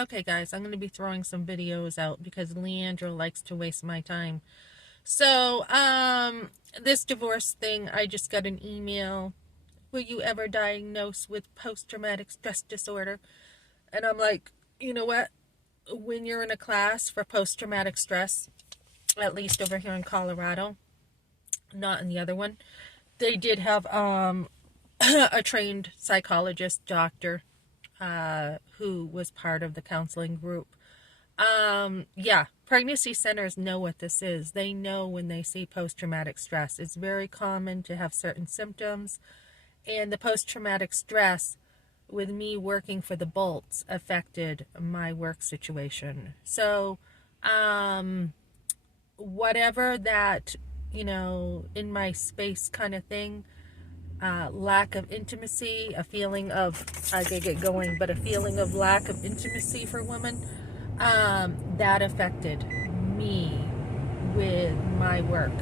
Okay, guys, I'm going to be throwing some videos out because Leandro likes to waste my time. So, this divorce thing, I just got an email. Were you ever diagnosed with post-traumatic stress disorder? And I'm like, you know what? When you're in a class for post-traumatic stress, at least over here in Colorado, not in the other one, they did have a trained psychologist, doctor, who was part of the counseling group. Yeah, pregnancy centers know what this is. They know when they see post traumatic stress. It's very common to have certain symptoms, and the post traumatic stress with me working for the Bolts affected my work situation. So, um, whatever that, in my space kind of thing, lack of intimacy, a feeling of, I could get going, but a feeling of lack of intimacy for women, that affected me with my work.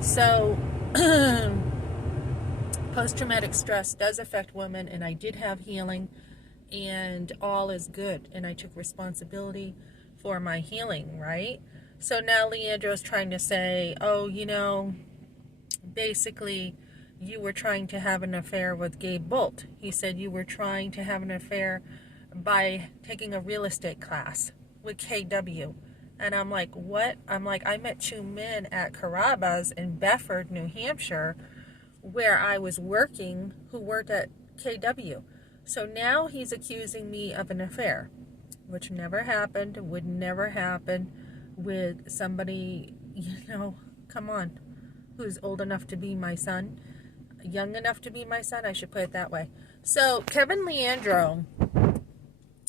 So, post traumatic stress does affect women, and I did have healing, and all is good. And I took responsibility for my healing, right? So now Leandro's trying to say, oh, basically, you were trying to have an affair with Gabe Bult. He said you were trying to have an affair by taking a real estate class with KW. And I'm like, what? I'm like, I met two men at Carrabba's in Bedford, New Hampshire, where I was working, who worked at KW. So now he's accusing me of an affair, which never happened, would never happen with somebody, come on, who's old enough to be my son, young enough to be my son, I should put it that way. So Kevin Leandro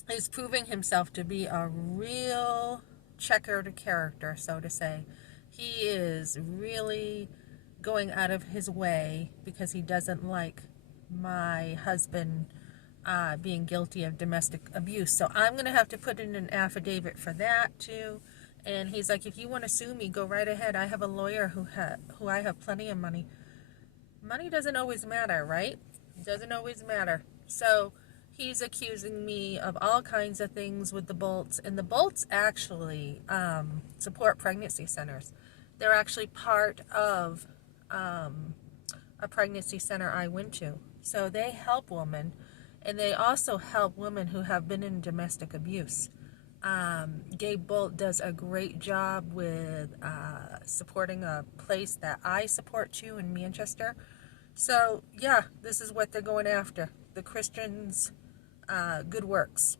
is proving himself to be a real checkered character, so to say. He is really going out of his way because he doesn't like my husband being guilty of domestic abuse. So I'm going to have to put in an affidavit for that too. And he's like, if you want to sue me, go right ahead. I have a lawyer who I have plenty of money. Money doesn't always matter, right? Doesn't always matter. So he's accusing me of all kinds of things with the Bolts. And the Bolts actually support pregnancy centers. They're actually part of a pregnancy center I went to. So they help women, and they also help women who have been in domestic abuse. Gabe Bult does a great job with supporting a place that I support too in Manchester. So, yeah, this is what they're going after. The Christians' good works.